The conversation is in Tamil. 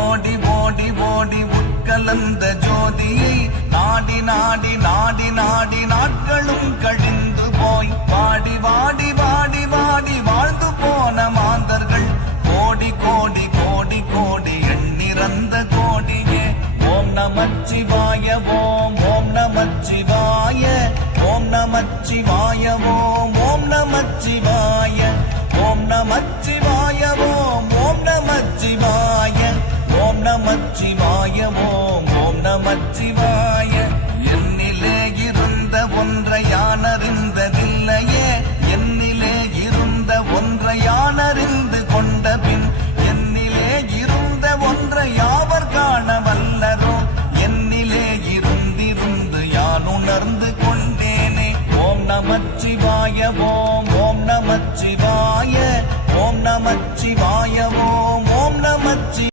ஓடி ஓடி ஓடி உட்கலந்த ஜோதியை நாடி நாடி நாடி நாடி நாட்களும் கழிந்து போய் வாடி வாடி வாடி வாடி வாழ்ந்து போன மாந்தர்கள் கோடி கோடி கோடி கோடி எண்ணிறந்த கோடியே. ஓம் நமச்சிவாய ஓம் ஓம் நமச்சிவாய ஓம் நமச்சிவாய ஓம் ஓம் நமச்சிவாய ஓம் நமச்சிவாய ஓம் ஓம் நமச்சிவாய ஓம் நமச்சிவாய ஓம் ஓம் நமச்சிவாய. என்னிலே இருந்த ஒன்றை யானறிந்ததில்லையே, என்னிலே இருந்த ஒன்றை யானறிந்து கொண்ட பின் என்னிலே இருந்த ஒன்றை யாவர் காண வல்லரோ, என்னிலே இருந்திருந்து யான் உணர்ந்து கொண்டேனே. ஓம் நமச்சிவாய ஓம் ஓம் நமச்சிவாய ஓம் நமச்சிவாய ஓம்